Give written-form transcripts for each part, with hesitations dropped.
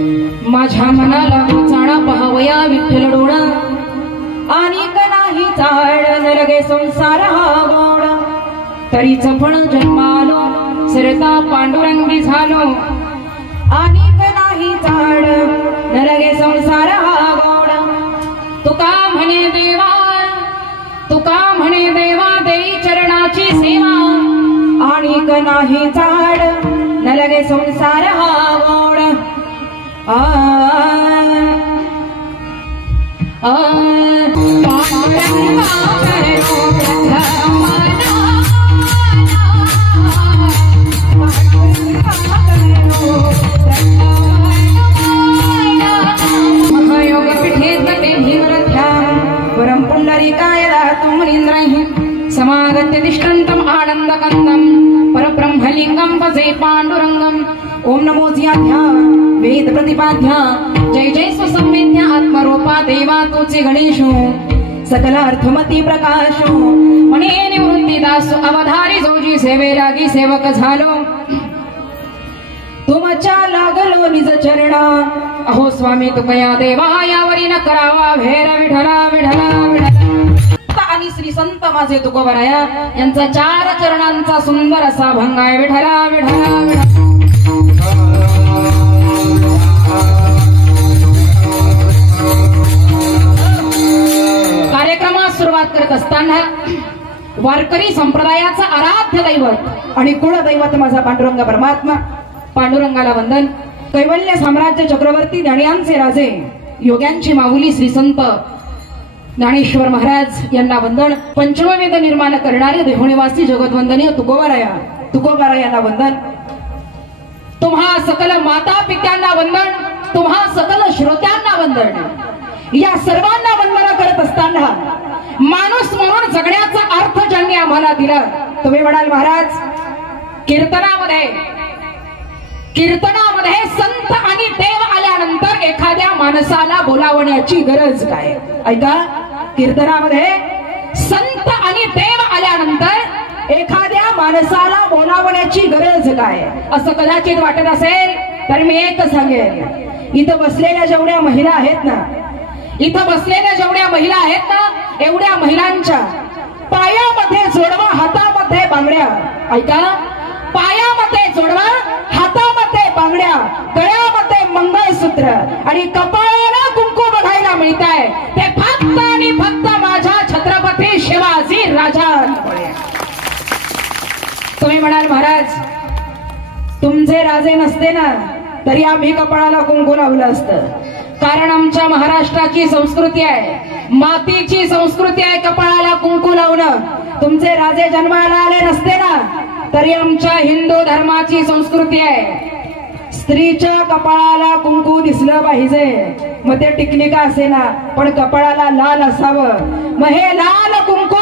माझ्या मनाला गोचाणा पहावया विठ्ठल डोळा आणि नाही चाड नरगे संसार हा गोड तरीच पण जन्मालो सरता पांडुरंगी झालो आणि नाही चाड नरगे संसार हा गोड तुका म्हणे देवा देई चरणाची सेवा आणि नाही चाड नरगे संसार हा गोड महायोग पीठेत ते भीमरथ्या वरम पुंडरीकाय दातुं मुनीन्द्रैः समागत्य तिष्ठन्तम् आनन्दकन्दं परब्रह्मलिङ्गं भजे पाण्डुरङ्गम् ओम नमो ज्याध्या वेद प्रतिपाध्या जय जय सुसंवेद्या आत्मरूपा देवा तुझे गणेशो सकल अर्थमती प्रकाशो म्हणे निवृत्ती दासो अवधारी जोजी सेवे लागी सेवक झालो तुमच्या लागलो निज चरण अहो स्वामी तुकया देवा यावरी न करावा भेर विठला विठला विठला आणि श्री संत माझे तुकोबराया यांचा 4 चरणांचा सुंदर असा भंग आहे विठला विठला विठला कार्यक्रमास सुरुवात करत असताना वारकरी संप्रदायाचा आराध्य दैवत आणि कुळदैवत माझा पांडुरंग परमात्मा पांडुरंगाला वंदन कैवल्य साम्राज्य चक्रवर्ती ज्ञानियांचे राजे योग्यांची माऊली श्री संत ज्ञानेश्वर महाराज यांना वंदन पंचमवेद निर्माण करणारे देहुनिवासी जगतवंदनीय तुकोबारायांना वंदन तुम्हा सकल माता पित्यांना वंदन तुम्हा सकल श्रोत्यांना वंदन या सर्वांना वंदना करत असताना माणूस म्हणून जगण्याचा अर्थ ज्यांनी आम्हाला दिला तुम्ही म्हणाल महाराज कीर्तनामध्ये संत आणि देव आल्यानंतर एखाद्या माणसाला बोलावण्याची गरज काय ऐका कीर्तनामध्ये संत आणि देव आल्यानंतर एखाद्या माणसाला बोलावण्याची गरज काय असं कदाचित वाटत असेल तर मी एक सांगेन इथं बसलेल्या जेवढ्या महिला आहेत ना एवढ्या महिलांच्या पायामध्ये जोडवा हातामध्ये बांगड्या ऐका पायामध्ये जोडवा हातामध्ये बांगड्या गळ्यामध्ये मंगळसूत्र आणि कपाळाला कुंकू बघायला मिळत आहे ते फक्त आणि फक्त माझ्या छत्रपती शिवाजी राजांमुळे तुम्ही म्हणाल महाराज तुमचे राजे नसते ना तरी आम्ही कपाळाला कुंकू लावलं असतं कारण आमच्या महाराष्ट्राची संस्कृती आहे मातीची संस्कृती आहे कपाळाला कुंकू लावणं तुमचे राजे जन्माला आले नसते ना तरी आमच्या हिंदू धर्माची संस्कृती आहे स्त्रीच्या कपाळाला कुंकू दिसलं पाहिजे मग ते टिकली का असे ना पण कपाळाला लाल असावं मग हे लाल कुंकू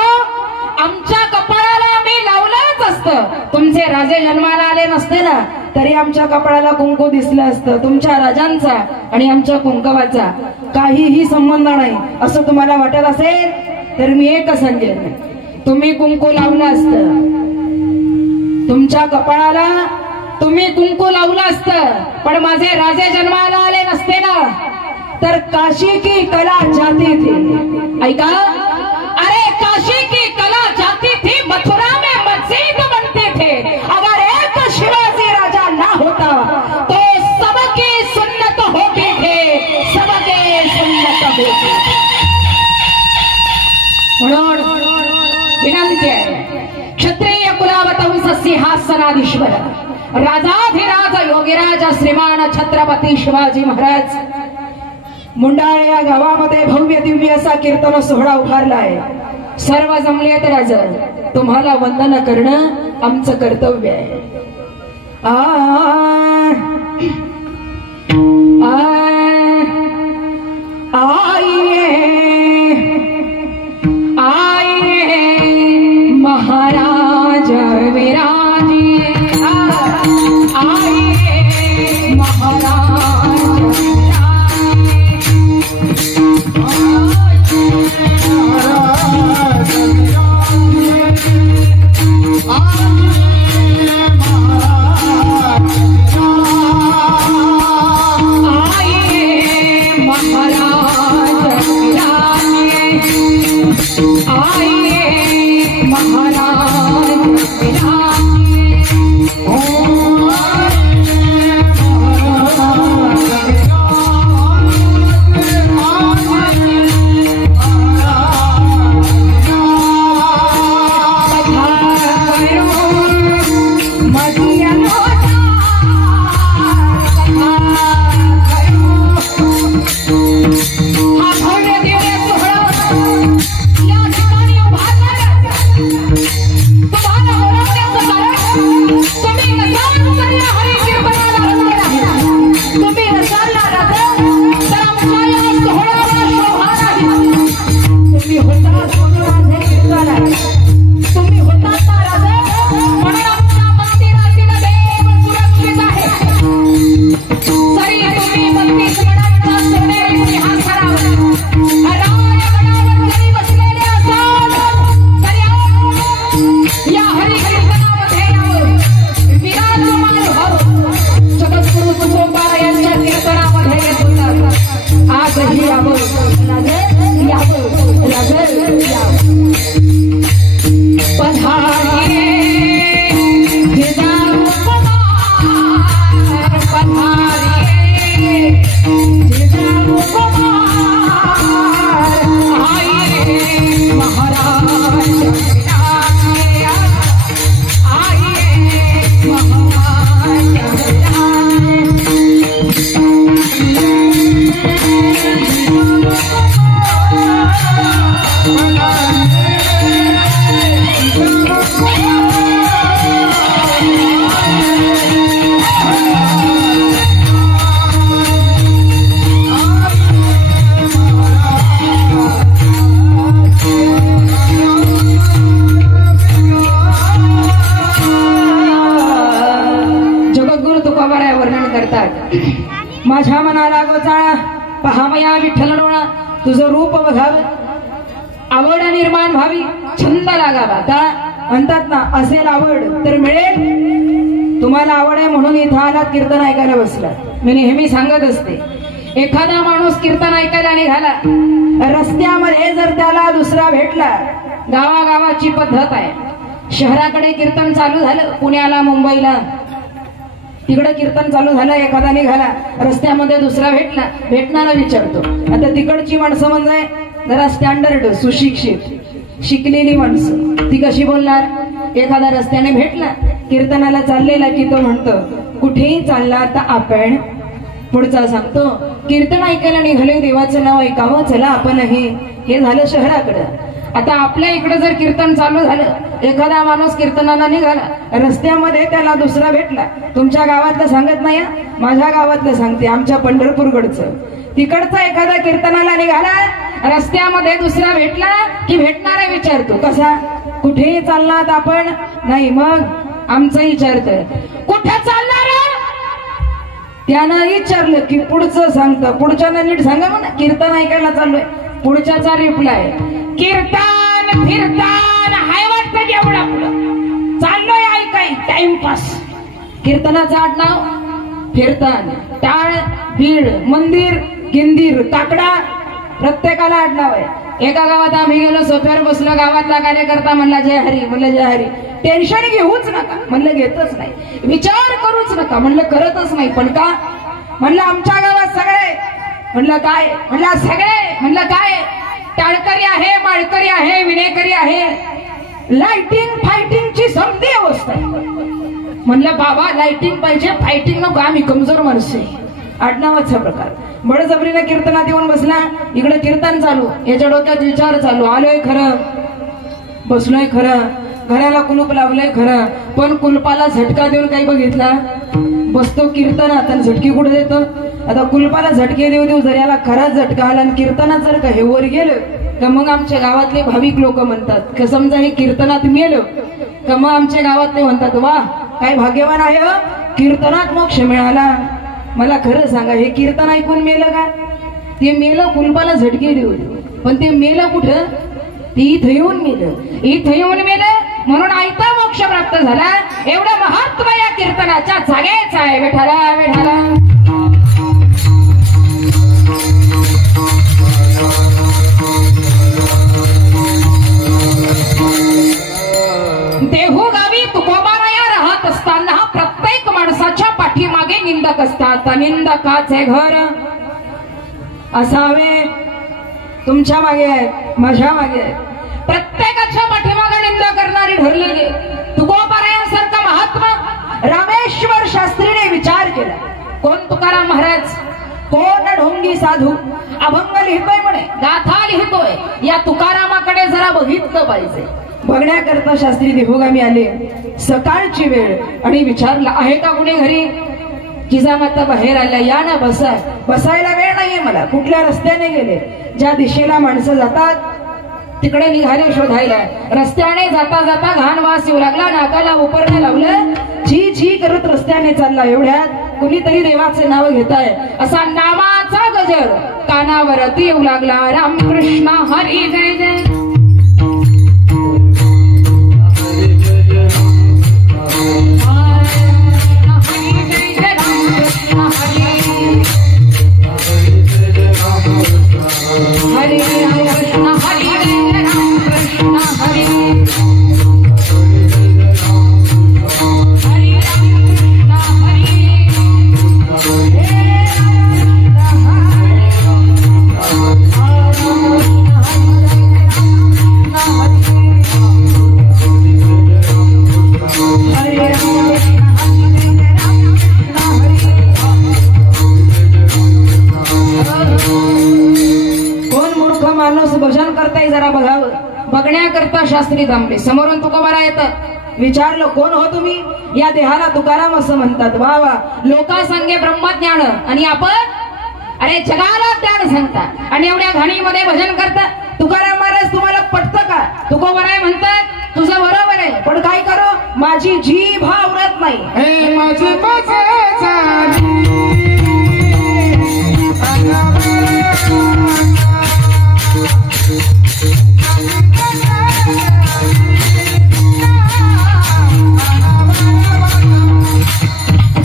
आमच्या कपाळाला आम्ही लावलंच असतं तुमचे राजे जन्माला आले नसते ना तरी आमच्या कपाळाला कुंकू दिसलं असतं तुमच्या राजांचा आणि आमच्या कुंकवाचा काहीही संबंध नाही असं तुम्हाला वाटत असेल तर मी एक सांगेन तुम्ही कुंकू लावलं असतं तुमच्या कपाळाला तुम्ही कुंकू लावलं असतं पण माझे राजे जन्माला आले नसते ना तर काशी की कला जाती थी ऐका अरे काशी की कला जाती थी मथुरा में मस्जिद बनते थे अगर एक शिवाजी राजा ना होता तो सबकी सुन्नत होती थे सबके सुन्नत होती म्हणून विनंती आहे क्षत्रिय कुलावतंस सिंहासनाधीश्वर राजाधिराज योगीराज श्रीमान छत्रपती शिवाजी महाराज मुंडाळे या गावामध्ये भव्य दिव्य असा कीर्तन सोहळा उभारलाय सर्व जमलेत राज तुम्हाला वंदन करणं आमचं कर्तव्य आहे आइए महाराज विराजिए आइए महाराज विराजिए माझ्या मनाला गोचाळा पहावया विठ्ठल डोळा तुझं रूप बघावं आवड निर्माण व्हावी छंद लागावा त्या म्हणतात ना असेल आवड तर मिळेल तुम्हाला आवड आहे म्हणून इथं आलात कीर्तन ऐकायला बसला मी नेहमी सांगत असते एखादा माणूस कीर्तन ऐकायला निघाला रस्त्यामध्ये जर त्याला दुसरा भेटला गावागावाची पद्धत आहे शहराकडे कीर्तन चालू झालं पुण्याला मुंबईला तिकडे कीर्तन चालू झालं एखादा निघाला रस्त्यामध्ये दुसरा भेटणारा विचारतो आता तिकडची माणसं म्हणजे जरा स्टँडर्ड सुशिक्षित शिकलेली माणसं ती कशी बोलणार एखादा रस्त्याने भेटला कीर्तनाला चाललेला की तो म्हणतो कुठेही चालला तर आपण पुढचा सांगतो कीर्तन ऐकायला निघाले देवाचं नाव ऐकावं चला आपण हे झालं शहराकडं आता आपल्या इकडे जर कीर्तन चालू झालं एखादा माणूस कीर्तनाला निघाला रस्त्यामध्ये त्याला दुसरा भेटला तुमच्या गावातलं सांगत नाही माझ्या गावातलं सांगते आमच्या पंढरपूरकडचं तिकडचा एखादा कीर्तनाला निघाला रस्त्यामध्ये दुसरा भेटला की भेटणारा विचारतो कसा कुठेही चाललात आपण नाही मग आमचं विचारतं कुठे चालणार त्यानं विचारलं की पुढचं सांगतं पुढच्यानं नीट सांगा म्हणा कीर्तन ऐकायला चाललोय पुढच्याचा रिप्लाय कीर्तन फिरतान हाय वाटतं एवढा पुढं चाललोय ऐकाय टाइमपास कीर्तनाचं आडनाव फिरतान टाळ बीड मंदिर गिंदीर काकडा प्रत्येकाला आडनाव आहे एका गावात आम्ही गेलो सोफ्यावर बसलो गावातला कार्यकर्ता म्हणला जय हरी म्हणलं जय हरी टेन्शन घेऊच नका म्हणलं घेतच नाही विचार करूच नका म्हणलं करतच नाही पण का म्हणलं आमच्या गावात सगळे म्हणलं काय म्हणलं सगळे म्हणलं काय टाळकरी आहे माळकरी आहे विनेकरी आहे लाइटिंग फायटिंगची समधी अवस्था म्हणलं बाबा लाइटिंग पाहिजे फायटिंग नको आम्ही कमजोर माणसे आडनावाचा प्रकार बळजबरीने कीर्तनात येऊन बसला इकडे कीर्तन चालू याच्या डोक्यात विचार चालू आलोय खरं बसलोय खरं घराला कुलूप लावलंय खरं पण कुलपाला झटका देऊन काही बघितला बसतो कीर्तनात आणि झटकी कुठे देतो आता कुलपाला झटके देऊ देऊ जर याला खराच झटका आला आणि कीर्तनात जर का हे वर गेलं तर मग आमच्या गावातले भाविक लोक म्हणतात का समजा हे कीर्तनात मेलं तर मग आमच्या गावातले म्हणतात वा काय भाग्यवान आहे कीर्तनात मोक्ष मिळाला मला खरं सांगा हे कीर्तन ऐकून मेलं का ते मेलं कुलपाला झटके देऊ देऊ पण ते मेलं कुठं ते इथं येऊन मेलं म्हणून आयता मोक्ष प्राप्त झाला एवढं महत्व या कीर्तनाच्या जागेच आहे विठाला विठाला असतात निंदकाचे घर असावे. तुमच्या मागे आहेत, माझ्या मागे आहेत, प्रत्येकाच्या पाठीमागे निंदा करणारी ठरलेली. तुकोबारायांसारखा महात्मा रामेश्वर शास्त्रीने विचार केला. कोण तुकाराम महाराज, कोण ढोंगी साधू, अभंग लिहितोय म्हणे, गाथा लिहितोय. या तुकारामाकडे जरा बघितलं पाहिजे. बघण्याकरता शास्त्री देवगामी आले. सकाळची वेळ आणि विचारलं आहे का कुणी घरी. जिजामाता बाहेर आल्या. या ना बसा. बसायला वेळ नाहीये मला. कुठल्या रस्त्याने गेले. ज्या दिशेला माणसं जातात तिकडे निघाले शोधायला. रस्त्याने जाता जाता घाण वास येऊ लागला. नाकाला उपरणं लावलं. जी जी करत रस्त्याने चालला. एवढ्यात कुणीतरी देवाचे नाव घेताय. असा नावाचा गजर कानावरती येऊ लागला. रामकृष्ण हरी जय जय. हरे राम कृष्ण हरे राम कृष्ण हरे हरे राम कृष्ण माणूस भजन करताय जरा बघावं. बघण्याकरता शास्त्री थांबले. समोरून तुकोबारा येतात. विचारलं कोण हो तुम्ही. या देहाला तुकाराम असं म्हणतात. वा वा. लोकांसंगे ब्रह्मज्ञान आणि आपण अरे जगाला ज्ञान सांगतात आणि एवढ्या घाणीमध्ये भजन करतात. तुकाराम महाराज तुम्हाला पटतं का. तुकोबारा म्हणतात तुझं बरोबर आहे पण काय करू माझी जीभ आवरत नाही. माझी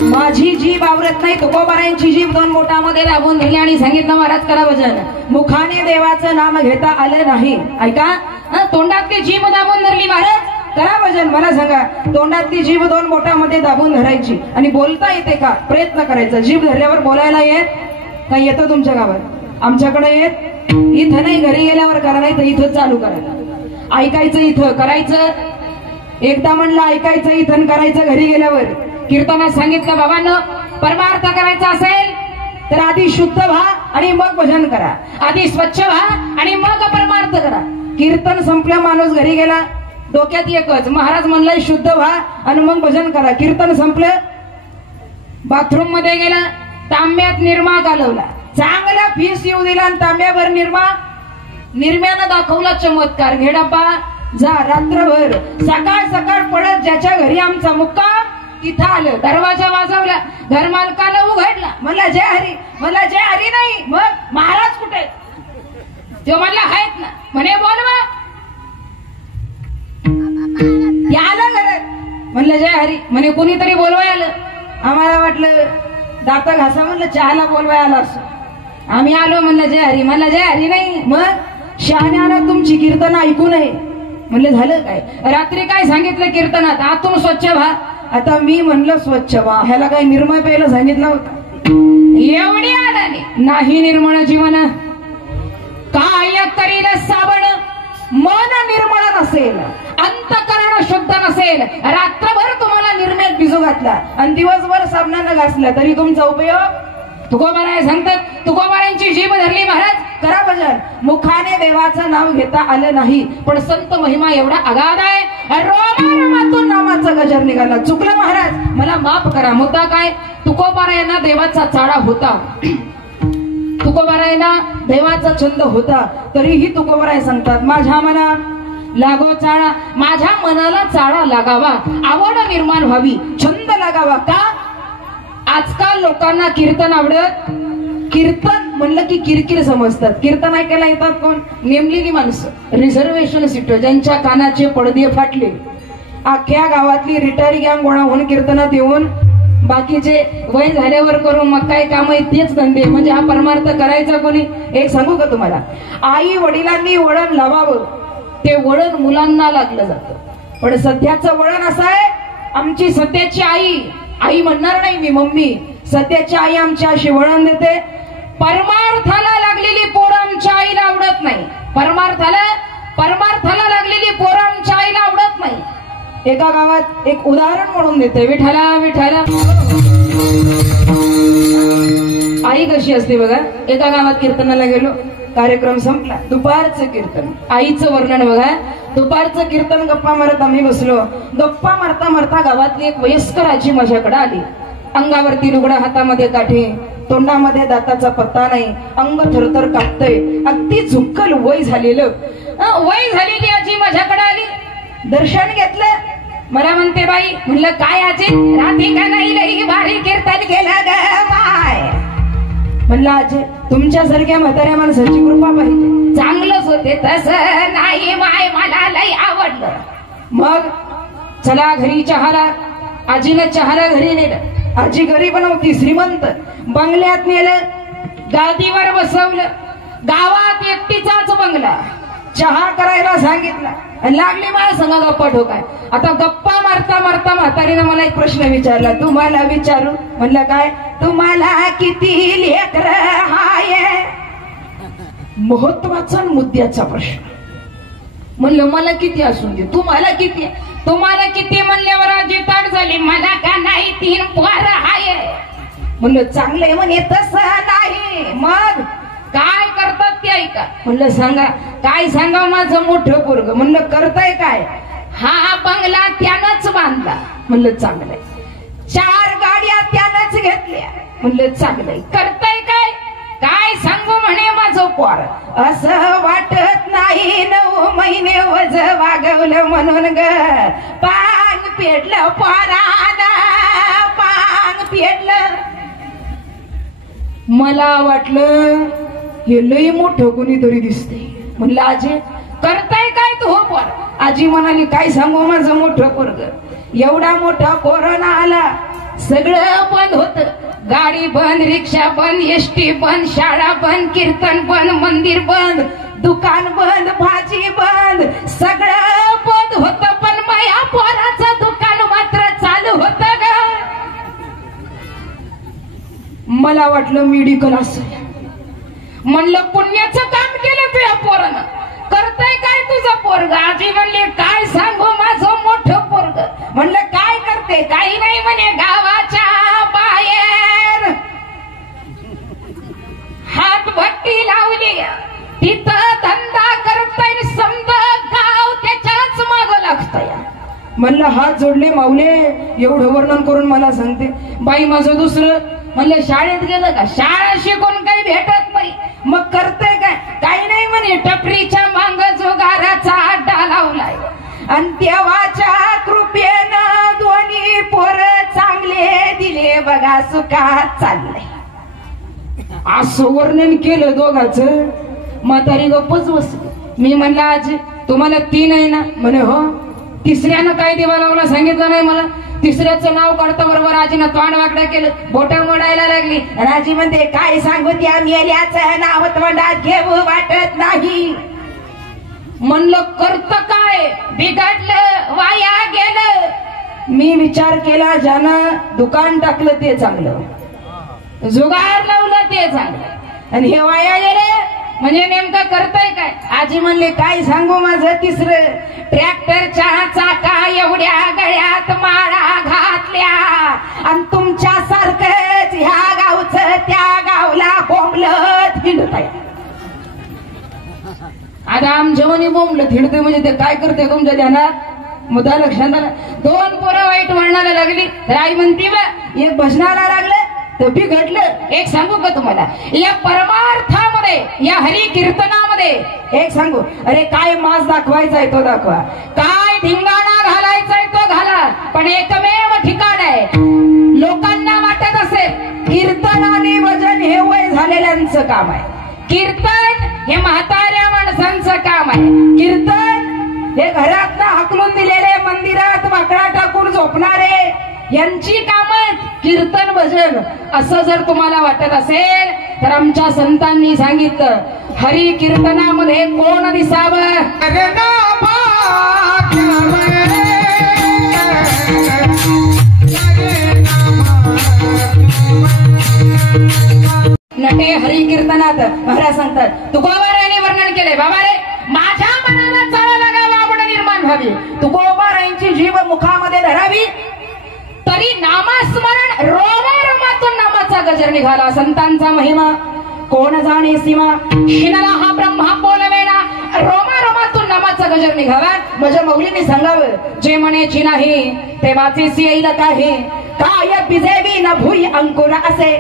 माझी जीभ आवरत नाही. तुकोबारायांची जीभ दोन बोटामध्ये दाबून दिली आणि सांगितलं महाराज करा भजन. मुखाने देवाचं नाम घेता आलं नाही. ऐका तोंडातली जीभ दाबून धरली महाराज करा भजन. मला सांगा तोंडातली जीभ दोन बोटामध्ये दाबून धरायची आणि बोलता येते का. प्रयत्न करायचा. जीभ धरल्यावर बोलायला येत काय. येतं तुमच्या गावात. आमच्याकडे येत. इथं नाही. घरी गेल्यावर करा नाही तर इथं चालू करायला. ऐकायचं इथं करायचं. एकदा म्हणलं ऐकायचं इथं करायचं घरी गेल्यावर. कीर्तनात सांगितलं बाबांनो परमार्थ करायचा असेल तर आधी शुद्ध व्हा आणि मग भजन करा. आधी स्वच्छ व्हा आणि मग परमार्थ करा. कीर्तन संपलं माणूस घरी गेला. डोक्यात एकच महाराज म्हणलंय शुद्ध व्हा आणि मग भजन करा. कीर्तन संपलं. बाथरूम मध्ये गेला. तांब्यात निरमा घालवला. चांगला फीस येऊ दिला आणि तांब्यावर निर्म्यानं दाखवला चमत्कार. घेडप्पा जा रात्रभर. सकाळ सकाळ पडत ज्याच्या घरी आमचा मुक्काम तिथं आलं. दरवाजा वाजवला. घरमालकाला उघडला. मला जय हरी. मला जय हरी नाही मग महाराज कुठे. तो म्हणला आहेत ना. म्हणे बोलवा. आलं घरात. म्हणलं जय हरी. म्हणे कोणीतरी बोलवाय आलं. आम्हाला वाटलं दाता घासा. म्हणलं चहाला बोलवाय आला असं. आम्ही आलो. म्हणलं जय हरी. मला जय हरी नाही मग शहाण्याला तुमची कीर्तन ऐकू नये. म्हणलं झालं काय. रात्री काय सांगितलं कीर्तनात आतून स्वच्छ व्हा. आता मी म्हणलं स्वच्छ व्हा. ह्याला काय निर्मळ प्यायला सांगितलं होतं. एवढी आडाने नाही निर्मळ जीवन. काय करील साबण मन निर्मळ नसेल अंतकरण शुद्ध नसेल. रात्रभर तुम्हाला निर्मळ भिजू घातला आणि दिवसभर साबणानं घासला तरी तुमचा उपयोग. तुकोबाराय सांगतात तुकोबारायांची जीभ धरली महाराज करा भजन. मुखाने देवाचं नाव घेता आलं नाही पण संत महिमा एवढा अगाध आहे. रोमारोमातून नामाचा गजर निघाला. चुकलं महाराज मला माफ करा. मुद्दा काय तुकोबारायांना देवाचा चाडा होता. तुकोबारायांना देवाचा छंद होता. तरीही तुकोबाराय सांगतात माझ्या मना लागो चाळा. माझ्या मनाला चाळा लागावा. आवड निर्माण व्हावी. छंद लागावा. का आजकाल लोकांना कीर्तन आवडत. कीर्तन म्हणलं की किरकिर समजतात. कीर्तन ऐकायला येतात कोण नेमलेली माणसं. रिझर्वेशन सीट ज्यांच्या कानाचे पडदे फाटले. अख्ख्या गावातली रिटायर गँग गोळा होऊन कीर्तनात येऊन बाकीचे वय झाल्यावर करून मग काय काम आहे तेच धंदे. म्हणजे हा परमार्थ करायचा कोणी. एक सांगू का तुम्हाला आई वडिलांनी वळण लावावं ते वळण मुलांना लागलं जातं. पण सध्याचं वळण असं आहे आमची सध्याची आई म्हणणार नाही मी मम्मी. सध्याची आई आमच्या अशी वळण देते. परमार्थाला लागलेली पोरं आमच्या आईला आवडत नाही. परमार्थाला लागलेली पोरं आमच्या आईला आवडत नाही. एका गावात एक उदाहरण म्हणून देते. विठ्ठला विठ्ठला आई कशी असते बघा. एका गावात कीर्तनाला गेलो, कार्यक्रम संपला, दुपारचं कीर्तन, आईचं वर्णन बघा. दुपारचं कीर्तन गप्पा मारत आम्ही बसलो. गप्पा मारता मारता गावातली एक वयस्कर आजी माझ्याकडे आली. अंगावरती लुगडा, हातामध्ये काठी, तोंडामध्ये दाताचा पत्ता नाही, अंग थरथर कापतय, अगदी झुक्कल वय झालेली आजी माझ्याकडे आली. दर्शन घेतलं. मला म्हणते बाई, म्हणलं काय आजी, राधिका नाही लई भारी कीर्तन केलं ग माय. म्हणलं आजी तुमच्यासारख्या म्हाताऱ्या माणसाची कृपा पाहिजे. चांगलंच होते. तसं नाही माय, मला लई आवडलं. मग चला घरी चहाला. आजीनं चहाला घरी नेलं. आजी गरीब नव्हती, श्रीमंत. बंगल्यात नेलं, गादीवर बसवलं. गावात एकटीचाच बंगला. चहा करायला सांगितला. लागली मला संग गप्पा ठोकाय. आता गप्पा मारता मारता म्हातारीनं मला एक प्रश्न विचारला. तुम्हाला विचारू? म्हणलं काय? तुम्हाला किती लेकरं हाय? महत्वाचा मुद्द्याचा प्रश्न. म्हणलं मला किती असून दे. तुम्हाला किती म्हणल्यावर आजी ताट झाली. मला का नाही, 3 पोरं हाय. म्हणलं चांगलंय म्हणे. तसं नाही. मग काय करतात ते ऐका. म्हणलं सांगा. काय सांगा? माझं मोठं पोरग. म्हणलं करताय काय? हा बंगला त्यानंच बांधला. म्हणलं चांगलंय. 4 गाड्या त्यानंच घेतल्या. म्हणलं चांगलंय. करताय काय? काय सांगू म्हणे माझं पोर. असं वाटत नाही 9 महिने वज वागवलं म्हणून ग. पांग पेटलं पोराला, पांग पेटलं. मला वाटलं हे लई मोठं कोणीतरी दिसते. म्हणलं आजी करताय काय तू पोर? आजी म्हणाली काय सांगू माझं मोठं पोरग. एवढा मोठा कोरोना आला, सगळं बंद होत. गाडी बंद, रिक्षा बंद, एसटी बंद, शाळा बंद, कीर्तन बंद, मंदिर बंद, दुकान बंद, भाजी बंद, सगळं बंद होत. पण माझ्या पोराचं दुकान मात्र चालू होत ग. मला वाटलं मेडिकल असेल. म्हणलं पुण्याचं काम केलं तुझ्या पोरानं. करताय काय तुझं पोरग? आजी म्हणले काय सांगू माझं मोठं पोरग. म्हणलं काय करते? काही नाही म्हणे. गावाच्या बाहेर हातभट्टी लावली, तिथं धंदा करताय. समजा गाव त्याच्याच माग लागतंय. म्हणलं हात जोडले माऊले, एवढं वर्णन करून मला सांगते. बाई माझं दुसरं. म्हणलं शाळेत गेलं का? शाळा शिकून काही भेटत नाही. मग करते काय? काही नाही म्हणे. टपरीच्या मांग जुगाराचा अड्डा लावलाय. आणि देवाच्या कृपेनं दोन्ही पोरं चांगले दिले बघा. सुखात चाललंय. असं वर्णन केलं दोघांचं. म्हातारी गप्पच बसली. मी म्हणलं आजी तुम्हाला 3 आहे ना? म्हणे हो. तिसऱ्यानं काय देवा लावला सांगितलं नाही मला. तिसऱ्याचं नाव काढता बरोबर आजीनं तोंड वाकडं केलं, बोट मोडायला लागली. आजी म्हणते काय सांगू त्या मेल्याचं नाव तोंडात घेऊ वाटत नाही. म्हणलं करत काय? बिघडलं, वाया गेलं. मी विचार केला ज्यानं दुकान टाकलं ते चांगलं, जुगार लावलं ते चांगलं, आणि हे वाया गेले म्हणजे नेमकं करताय काय? आजी म्हणले काय सांगू माझं तिसरं. ट्रॅक्टरच्या चाका एवढ्या गळ्यात माळा घातल्या, आणि तुमच्या सारखंच ह्या गावचं त्या गावला बोंबलत हिंडताय. आता आमच्यावनी बोंबलत हिंडते म्हणजे ते काय करते तुमच्या ध्यानात? मुद्दा लक्षात आला. 2 पोरं वाईट वळणाला लागली तर आई म्हणती बा एक भजनाला लागलं तर बिघडलं. एक सांगू का तुम्हाला, या परमार्थामध्ये, या हरी कीर्तनामध्ये एक सांगू, अरे काय मास दाखवायचा आहे तो दाखवा, काय धिंगाणा घालायचा आहे तो घाला, पण एकमेव ठिकाण आहे. लोकांना वाटत असेल कीर्तन आणि भजन हे वय झालेल्यांचं काम आहे, कीर्तन हे म्हाताऱ्या माणसांचं काम आहे, कीर्तन हे घरात हाकलून दिलेले मंदिरात वाकडा टाकून झोपणारे यांची कामं कीर्तन भजन. असं जर तुम्हाला वाटत असेल तर आमच्या संतांनी सांगितलं हरी कीर्तनामध्ये कोण दिसावं? अरे नटे हरी कीर्तनात महाराज सांगतात तुकोबारायांनी वर्णन केले बाबा रे माझ्या मनाला चाळा लागावा आवड निर्माण व्हावी तुकोबारायांची जीभ मुखामध्ये धरावी तरी नामस्मरण रोमारोमातून नामाचा गजर निघाला संतांचा महिमा कोण जाणे सीमा शिनला हा ब्रह्मा बोलवेना रोमारोमातून नामाचा गजर निघावा माझ्या मौलीने सांगावं जे म्हणेची नाही ते वाचेसी येईल काही काय बिजेवी न भुई अंकुर असे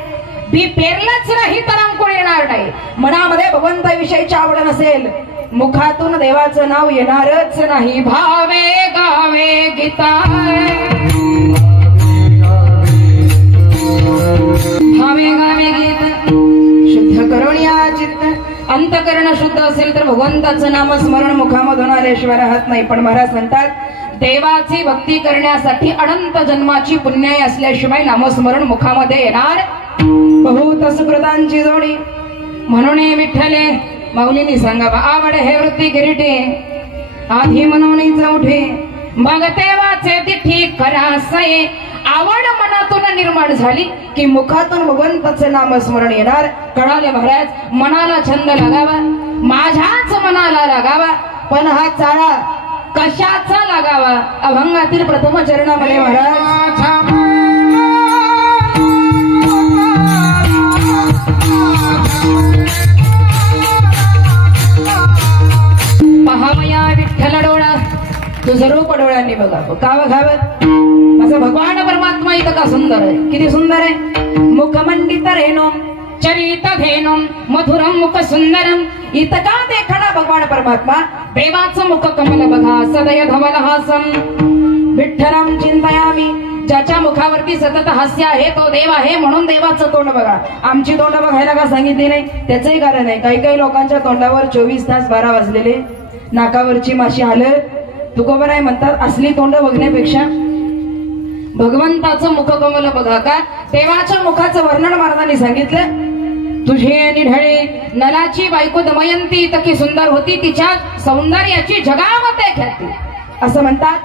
बी पेरलंच नाही तर अंकुर येणार नाही मनामध्ये भगवंताविषयीची आवड नसेल मुखातून देवाचं नाव येणारच नाही भावे गावे गीता भावे गावे गीत शुद्ध करुणिया चित्त अंतकरण शुद्ध असेल तर भगवंताचं नाम स्मरण मुखामधून आल्याशिवाय राहत नाही पण महाराज म्हणतात देवाची भक्ती करण्यासाठी अनंत जन्माची पुण्याई असल्याशिवाय नामस्मरण मुखामध्ये येणार बहुत सुकृतांची जोडी म्हणून विठ्ठले माऊलींनी सांगावा आवड हे वृत्ती किरीटे आधी म्हणून चौठे मग देवाचे तिठी करासये आवड मनातून निर्माण झाली की मुखातून भगवंताचे नामस्मरण येणार कळाले महाराज मनाला छंद लागावा माझ्याच मनाला लागावा पण हा चाळा कशाचा लागावा अभंगातील प्रथम चरणामध्ये महाराज पहावया विठ्ठल डोळा तुझं रूप डोळ्यांनी बघावं का बघावं माझा भगवान परमात्मा इथं का सुंदर आहे किती सुंदर आहे मुखमंडित रेणू चरित धेनु मधुरम मुख सुंदरम इतका देखणा भगवान परमात्मा देवाचं मुख कमल बघा सदय धवल हासम विठ्ठलम चिंतयामी ज्याच्या मुखावरती सतत हास्य आहे तो देव आहे म्हणून देवाचं तोंड बघा आमची तोंड बघायला का सांगितली नाही त्याचंही कारण आहे काही लोकांच्या तोंडावर 24 तास 12 वाजलेले नाकावरची माशी हालत तुकोबाराय म्हणतात असली तोंड बघण्यापेक्षा भगवंताचं मुखकमल बघा का देवाच्या मुखाचं वर्णन महाराजांनी सांगितलं तुझे निढळे नलाची बायको दमयंती इतकी सुंदर होती तिच्या सौंदर्याची जगामध्ये ख्याती असं म्हणतात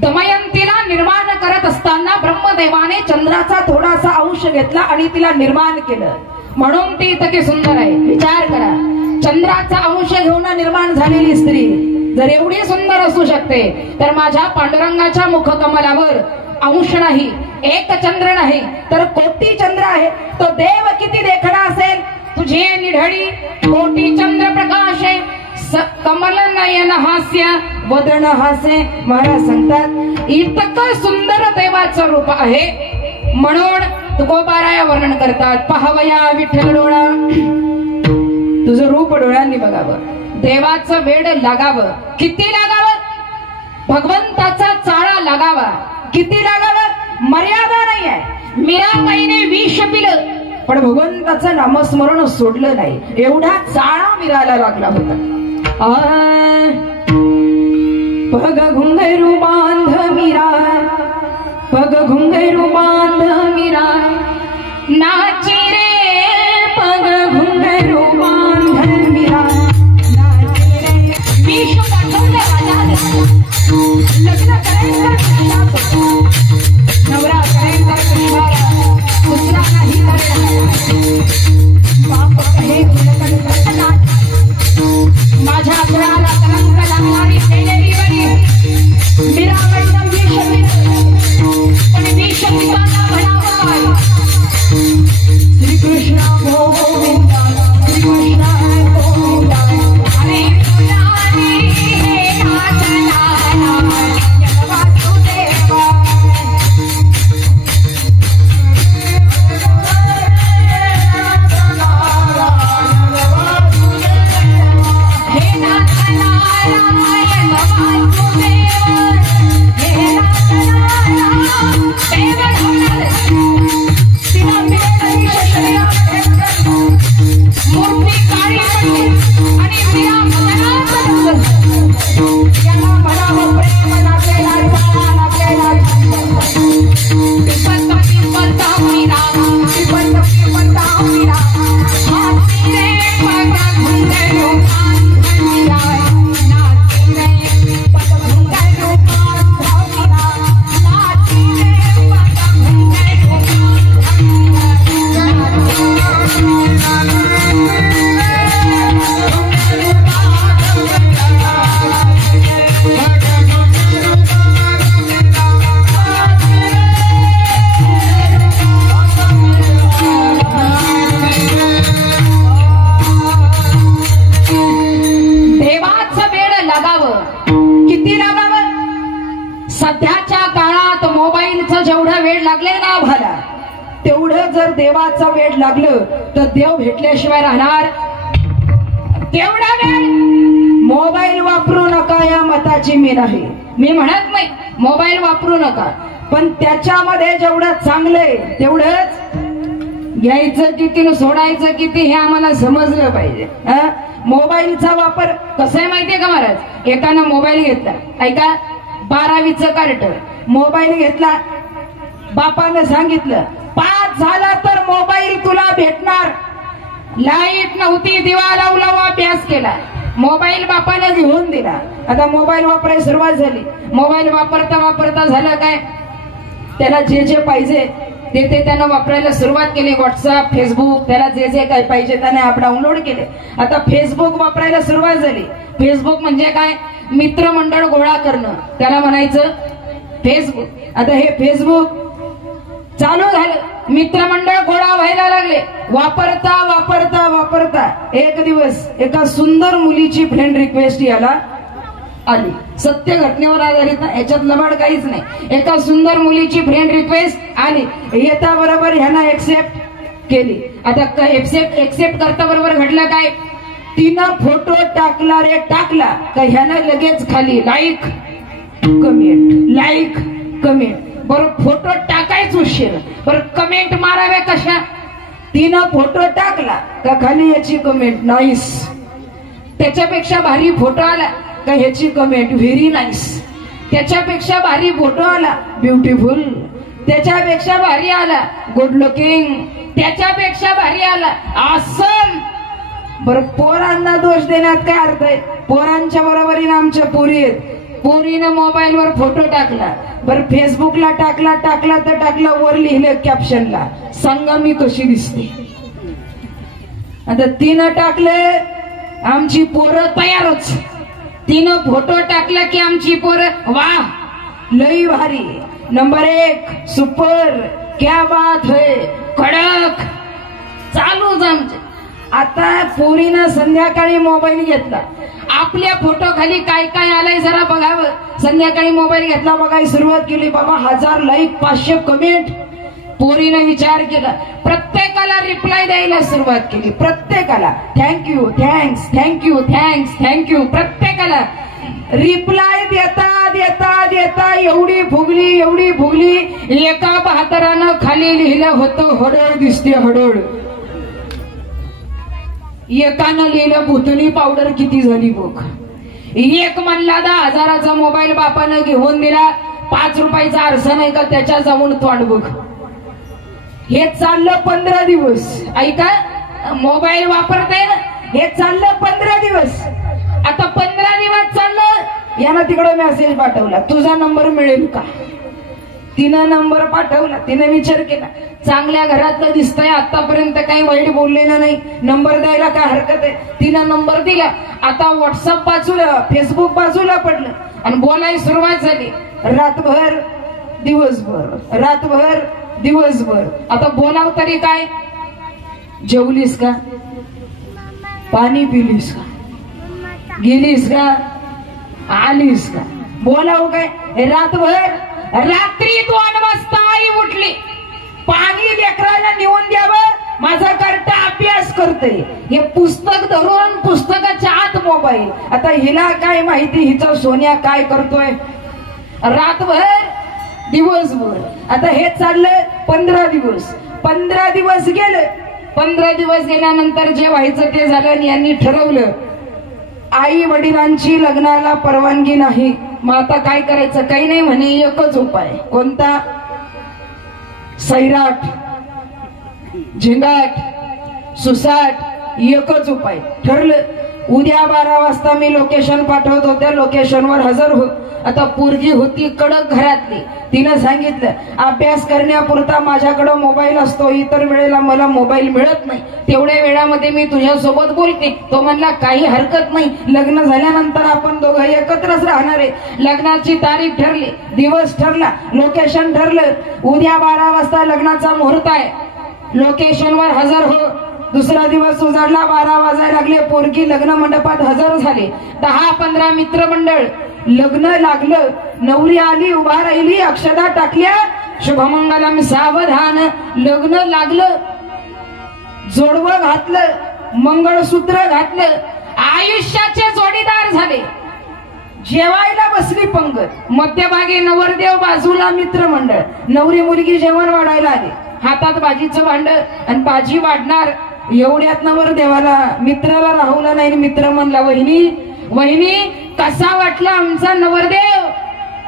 दमयंतीला निर्माण करत असताना ब्रह्मदेवाने चंद्राचा थोडासा अंश घेतला आणि तिला निर्माण केलं म्हणून ती इतकी सुंदर आहे विचार करा चंद्राचा अंश घेऊन निर्माण झालेली स्त्री जर एवढी सुंदर असू शकते तर माझ्या पांडुरंगाच्या मुखकमलावर अंश नाही एक चंद्र नाही तर कोटी चंद्र आहे तो देव किती देखणा असेल तुझे निढळी कोटी चंद्र प्रकाशे कमल नयन हास्य वदन हासे महाराज सांगतात इतकं सुंदर देवाचं रूप आहे म्हणून तुकोबाराय वर्णन करतात पहावया विठ्ठल डोळा तुझं रूप डोळ्यांनी बघावं देवाचं वेड लागावं किती लागावं भगवंताचा चाळा लागावा किती लागावं मर्यादा नाही आहे मीराबाईने विष पिलं पण भगवंताचं नामस्मरण सोडलं नाही एवढा चाळा मीराला लागला होता पग घुंगरू बांध मीरा पग घुंगरू बांध मीरा नाची रे पग घुंगरू बांध मीरा विष पाठवले राजा लग्न करायचं नवरा करायचा दुसरा नाही बाप कहे माझ्या घराला कलंक लागणारी केलेली बरी मीराबाईंना विष पण विष पिताना म्हणावं जेवढा वेळ लागले ना आम्हाला, तेवढं जर देवाचं वेळ लागलं तर देव भेटल्याशिवाय राहणार. तेवढा वेळ मोबाईल वापरू नका या मताची मी नाही. मी म्हणत नाही मोबाईल वापरू नका, पण त्याच्यामध्ये जेवढं चांगलंय तेवढंच घ्यायचं किती न सोडायचं किती हे आम्हाला समजलं पाहिजे. मोबाईलचा वापर कसा आहे माहितीये का महाराज? एकानं मोबाईल घेतला, ऐका, 12वीचं कार्ड मोबाईल घेतला, बापानं सांगितलं 5 झाला तर मोबाईल तुला भेटणार. लाईट नव्हती, दिवा लावला, अभ्यास केला, मोबाईल बापानं घेऊन दिला. आता मोबाईल वापरायला सुरुवात झाली. मोबाईल वापरता वापरता झालं काय, त्याला जे जे पाहिजे ते त्यानं वापरायला सुरुवात केली. व्हॉट्सअप, फेसबुक, त्याला जे जे काय पाहिजे त्याने ऍप डाउनलोड केले. आता फेसबुक वापरायला सुरुवात झाली. फेसबुक म्हणजे काय, मित्रमंडळ गोळा करणं, त्याला म्हणायचं फेसबुक. आता हे फेसबुक चालू झालं, मित्रमंडळ गोळा व्हायला लागले. वापरता वापरता वापरता एक दिवस एका सुंदर मुलीची फ्रेंड रिक्वेस्ट याला आली. सत्य घटनेवर आधारित ना, याच्यात लबाड काहीच नाही. एका सुंदर मुलीची फ्रेंड रिक्वेस्ट आली, येता बरोबर ह्यानं एक्सेप्ट केली. आता एक्सेप्ट करता बरोबर घडलं काय, तिनं फोटो टाकला रे टाकला का ह्यानं लगेच खाली लाईक कमेंट, लाईक कमेंट. बरं फोटो टाकायच उशीर, बरं कमेंट माराव्या कशा? तिनं फोटो टाकला का खाली याची कमेंट नाईस. त्याच्यापेक्षा भारी फोटो आला का ह्याची कमेंट व्हेरी नाईस. त्याच्यापेक्षा भारी फोटो आला ब्युटिफुल. त्याच्यापेक्षा भारी आला गुड लुकिंग. त्याच्यापेक्षा भारी आला ऑसम. बरं पोरांना दोष देण्यात काय अर्थ आहे? पोरांच्या बरोबरीने आमच्या पोरी आहेत. पोरीनं मोबाईलवर फोटो टाकला, बरं फेसबुकला टाकला तर टाकला, वर लिहिलं कॅप्शनला सांगा मी कशी दिसते. आता तिनं टाकले आमची पोरं तयारच. तिनं फोटो टाकला की आमची पोरं वा लई भारी, नंबर 1, सुपर, क्या बात है, कडक, चालूच आमचे. आता पोरीनं संध्याकाळी मोबाईल घेतला, आपल्या फोटो खाली काय काय आलंय जरा बघावं. संध्याकाळी मोबाईल घेतला, बघायला सुरुवात केली, बाबा 1000 लाईक, 500 कमेंट. पोरीनं विचार केला, प्रत्येकाला रिप्लाय द्यायला सुरुवात केली. प्रत्येकाला thank you, thanks, thank you, thanks, thank you. प्रत्येकाला रिप्लाय देता देता देता एवढी फुगली. एका बहादरानं खाली लिहिलं होतं हडळ दिसते हडळ. एकानं लिहिलं भुतणी पावडर किती झाली बघ. एक म्हणला 10,000चा मोबाईल बापानं घेऊन दिला, 5 रुपयाचा आरसा नाही का त्याच्या जाऊन तोंड बघ. हे चाललं 15 दिवस. ऐका, मोबाईल वापरते ना, हे चाललं 15 दिवस. आता 15 दिवस चाललं, यानं तिकडे मेसेज पाठवला, तुझा नंबर मिळेल का? तिनं नंबर पाठवला. तिने विचार केला, चांगल्या घरातलं दिसतंय, आतापर्यंत काही वाईट बोललेलं नाही, नंबर द्यायला काय हरकत आहे. तिनं नंबर दिला. आता व्हॉट्सअप बाजूला, फेसबुक बाजूला पडलं आणि बोलायला सुरुवात झाली. रातभर दिवसभर, रातभर दिवसभर. आता बोलाव तरी काय, जेवलीस का, पाणी पिलीस का, गेलीस का, आलीस का, बोलाव काय. रातभर. रात्री 2 वाजता आई उठली, पाणी लेकराला नेऊन द्यावं, माझा करता अभ्यास करते, हे पुस्तक धरून पुस्तकाच्या आत मोबाईल. आता हिला काय माहिती हिचा सोन्या काय करतोय. रातभर दिवसभर. आता हे चाललं 15 दिवस. 15 दिवस गेले. 15 दिवस गेल्यानंतर जे व्हायचं ते झालं आणि यांनी ठरवलं आई वडिलांची लग्नाला परवानगी नाही. मग आता काय करायचं? काही नाही म्हणे, एकच उपाय. कोणता? सैराट, झिंगाट, सुसाट, एकच उपाय. ठरलं उद्या 12 वाजता मी लोकेशन पाठवतो, त्या लोकेशनवर हजर हो. आता पोरगी होती कडक घरातली. तिनं सांगितलं अभ्यास करण्यापुरता माझ्याकडे मोबाईल असतो, इतर वेळेला मला मोबाईल मिळत नाही, तेवढ्या वेळामध्ये मी तुझ्यासोबत बोलते. तो म्हणला काही हरकत नाही, लग्न झाल्यानंतर आपण दोघं एकत्रच राहणार आहे. लग्नाची तारीख ठरली, दिवस ठरला, लोकेशन ठरलं. उद्या 12 वाजता लग्नाचा मुहूर्त आहे, लोकेशनवर हजर हो. दुसरा दिवस उजाडला, 12 वाजायला लागले. पोरगी लग्न मंडपात हजर झाली. 10-15 मित्रमंडळ. लग्न लागलं, नवरी आली, उभा राहिली, अक्षदा टाकल्या, शुभमंगलम सावधान. लग्न लागलं, जोडवं घातलं, मंगळसूत्र घातलं, आयुष्याचे जोडीदार झाले. जेवायला बसली पंगत, मध्यभागी नवरदेव, बाजूला मित्रमंडळ. नवरी मुलगी जेवण वाढायला आली, हातात भाजीचं भांड आणि भाजी वाढणार. एवढ्यात नवरदेवाला मित्राला राहुला नाही. मित्र म्हणला, वहिनी वहिनी कसा वाटला आमचा नवरदेव,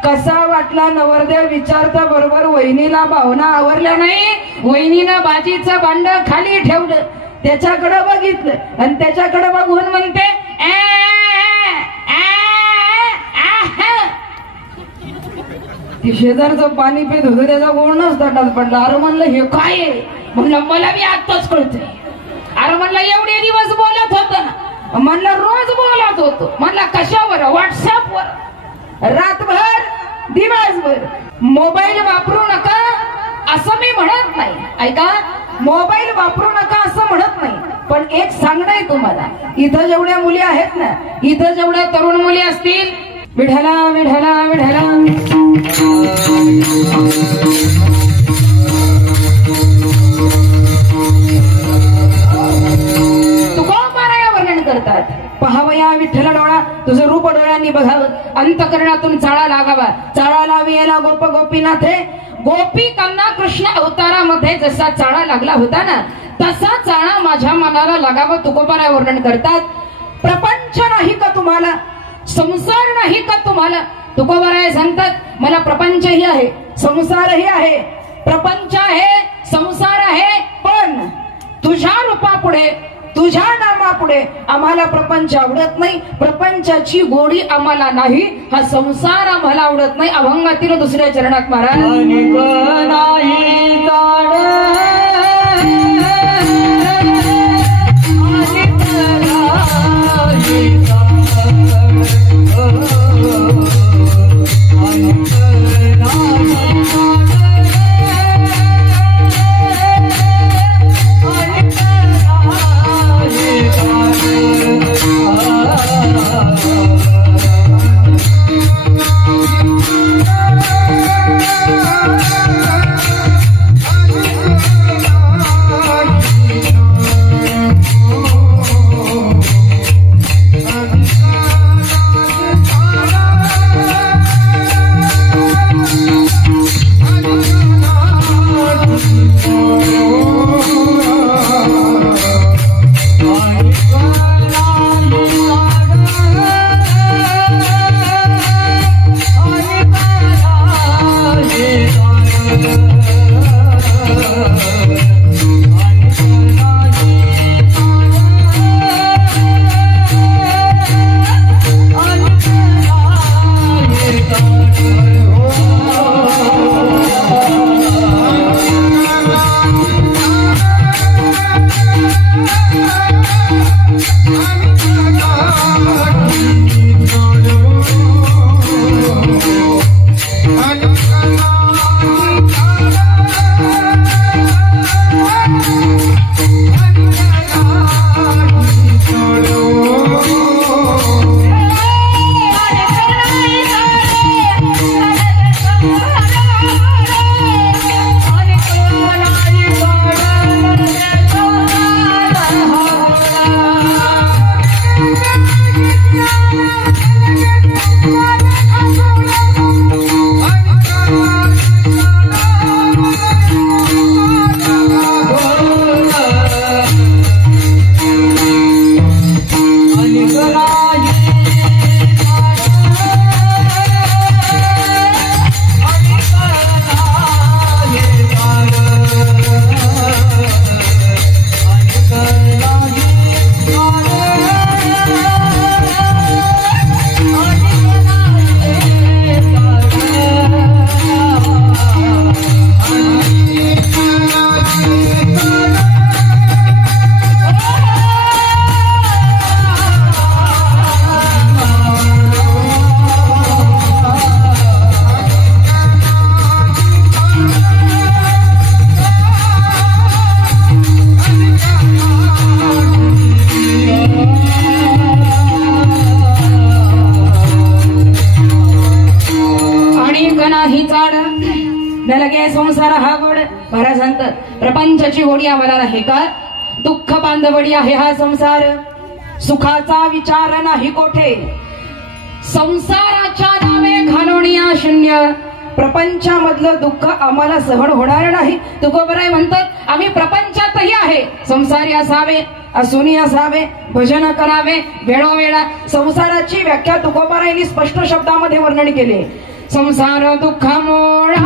कसा वाटला नवरदेव विचारता बरोबर वहिनीला भावना आवरल्या नाही. वहिनीनं भाजीचं भांड खाली ठेवलं, त्याच्याकडे बघितलं आणि त्याच्याकडे बघून म्हणते, ती शेजारचं पाणी पित होतं, त्याचा गोळणच तटात पडला. अरे म्हणलं हे काय आहे? म्हणलं मला बी आत्ताच कळतंय. अरे म्हणलं एवढे दिवस बोलत होत ना, म्हणलं रोज बोलत होतो. म्हणलं कशावर? व्हॉट्सअपवर. रातभर दिवसभर मोबाईल वापरू नका असं मी म्हणत नाही. ऐका, मोबाईल वापरू नका असं म्हणत नाही, पण एक सांगणं आहे तुम्हाला. इथं जेवढ्या मुली आहेत ना, इथं जेवढ्या तरुण मुली असतील, विढला विढला विढला तुकोबाराया वर्णन करतात. पहावया विठ्ठल डोळा, तुझं रूप डोळ्यांनी बघावं, अंतकरणातून चाळा लागावा. चाळा लावी याला गोप गोपीनाथे. गोपिकांना कृष्ण अवतारामध्ये जसा चाळा लागला होता ना, तसा चाळा माझ्या मनाला लागावा. तुकोबाराया वर्णन करतात. प्रपंच नाही का तुम्हाला, संसार नाही का तुम्हाला? तुकोबाराया सांगतात, मला प्रपंचही आहे, संसारही आहे. प्रपंच आहे, संसार आहे, पण तुझ्या रूपापुढे, तुझ्या नामापुढे आम्हाला प्रपंच आवडत नाही. प्रपंचाची गोडी आम्हाला नाही, हा संसार आम्हाला आवडत नाही. अभंगातील दुसऱ्या चरणात महाराज, प्रपंचाची होडी आम्हाला नाही का? दुःख बांधवडी आहे हा संसार, सुखाचा विचार नाही कोठे. संसाराच्या नावे घालवणिया शून्य, प्रपंचामधलं दुःख आम्हाला सहन होणार नाही. तुकोबराय म्हणतात आम्ही प्रपंचातही आहे, संसारी असावे, असुनी असावे, भजन करावे वेळोवेळा. संसाराची व्याख्या तुकोबरायांनी स्पष्ट शब्दामध्ये वर्णन केले. संसार दुःख मोळा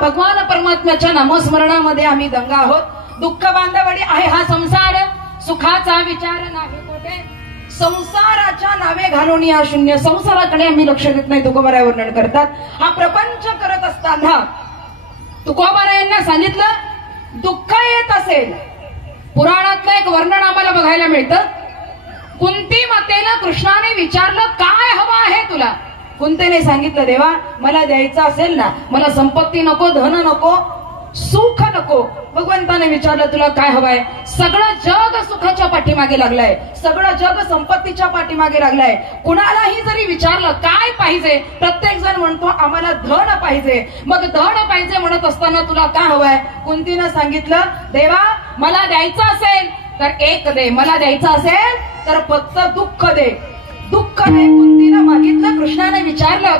भगवान परमात्म्याच्या नामस्मरणामध्ये आम्ही दंग आहोत. दुःख बांधवडी आहे हा संसार, सुखाचा विचार नाही कोठे. संसाराच्या नावे घालून या शून्य, संसाराकडे आम्ही लक्ष देत नाही. तुकोबाराय वर्णन करतात. हा प्रपंच करत असताना तुकोबारायांना सांगितलं दुःख येत असेल. पुराणातलं एक वर्णन आम्हाला बघायला मिळतं. कुंती मातेला कृष्णाने विचारलं काय हवं आहे तुला? कुंतीने सांगितलं देवा मला द्यायचं असेल ना, मला संपत्ती नको, धन नको, सुख नको. भगवंताने विचारलं तुला काय हवंय? सगळं जग सुखाच्या पाठीमागे लागलंय, सगळं जग संपत्तीच्या पाठीमागे लागलंय. कुणालाही जरी विचारलं काय पाहिजे, प्रत्येक जण म्हणतो आम्हाला धन पाहिजे. मग धन पाहिजे म्हणत असताना तुला काय हवंय? कुंतीनं सांगितलं देवा मला द्यायचं असेल तर एक दे, मला द्यायचं असेल तर फक्त दुःख दे. दुःख दे कुंतीनं मागितलं. कृष्णाने विचारलं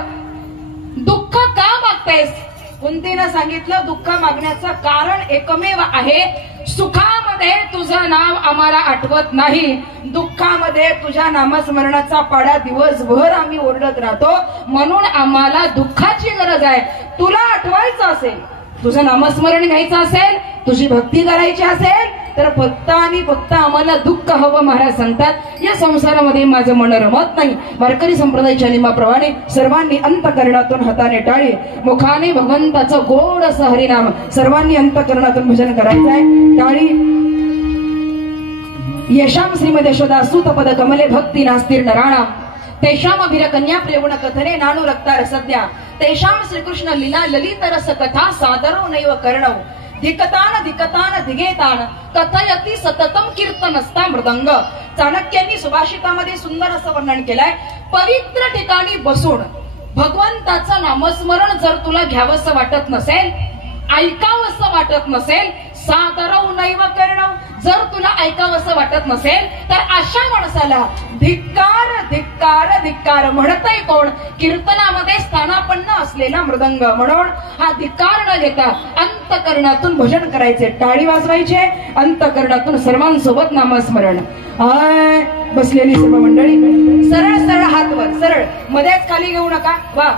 दुःख का मागतेस? कुंतीनं सांगितलं दुःख मागण्याचं कारण एकमेव आहे, सुखामध्ये तुझं नाव आम्हाला आठवत नाही, दुःखामध्ये तुझ्या नामस्मरणाचा पाडा दिवसभर आम्ही ओरडत राहतो, म्हणून आम्हाला दुःखाची गरज आहे. तुला आठवायचं असेल, तुझं नामस्मरण घ्यायचं असेल, तुझी भक्ती करायची असेल तर फक्त आणि फक्त आम्हाला दुःख हवं. महाराज सांगतात या संसारामध्ये माझं मन रमत नाही. वारकरी संप्रदायाच्या नियमाप्रमाणे सर्वांनी अंतकरणातून हाताने टाळी, मुखाने भगवंताचं गोड असं हरिनाम सर्वांनी अंतकरणातून भजन करायचं आहे. टाळी. यशाम श्रीमद यशोदा सूत पद कमले भक्ती नास्तीर्न राणाम तेषाम अभिर कन्या प्रेवण कथने नानु रक्ता रसद्या तेषाम श्रीकृष्ण लीला ललित रस कथा सादरो नैव कर्णव धिकतान धिकतान धिगेतान कथयती सततम कीर्तनस्ता मृदंग. चाणक्यांनी सुभाषितामध्ये सुंदर असं वर्णन केलंय. पवित्र ठिकाणी बसून भगवंताचं नामस्मरण जर तुला घ्यावंसं वाटत नसेल, ऐकावंसं वाटत नसेल, सादरव नैव करणव, जर तुला ऐकावंसं वाटत नसेल तर अशा माणसाला धिक्कार धिक्कार धिक्कार. म्हणतय कोण? कीर्तनामध्ये स्थानापन्न असलेला मृदंग. म्हणून हा धिक्कार न घेता अंतकरणातून भजन करायचे, टाळी वाजवायचे, अंतकरणातून सर्वांसोबत नामस्मरण. बसलेली सर्व मंडळी सरळ सरळ हात वर, सरळ, मध्येच खाली घेऊ नका. वा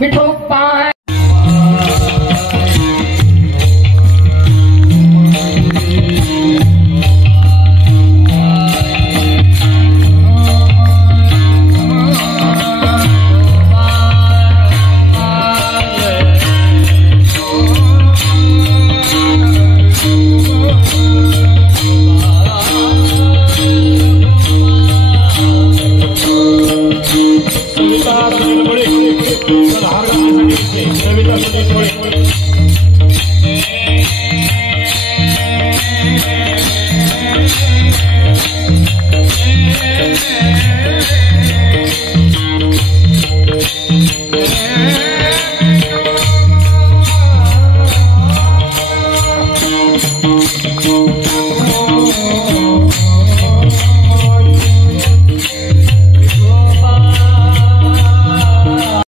विठोबा. हार घालण्यासाठी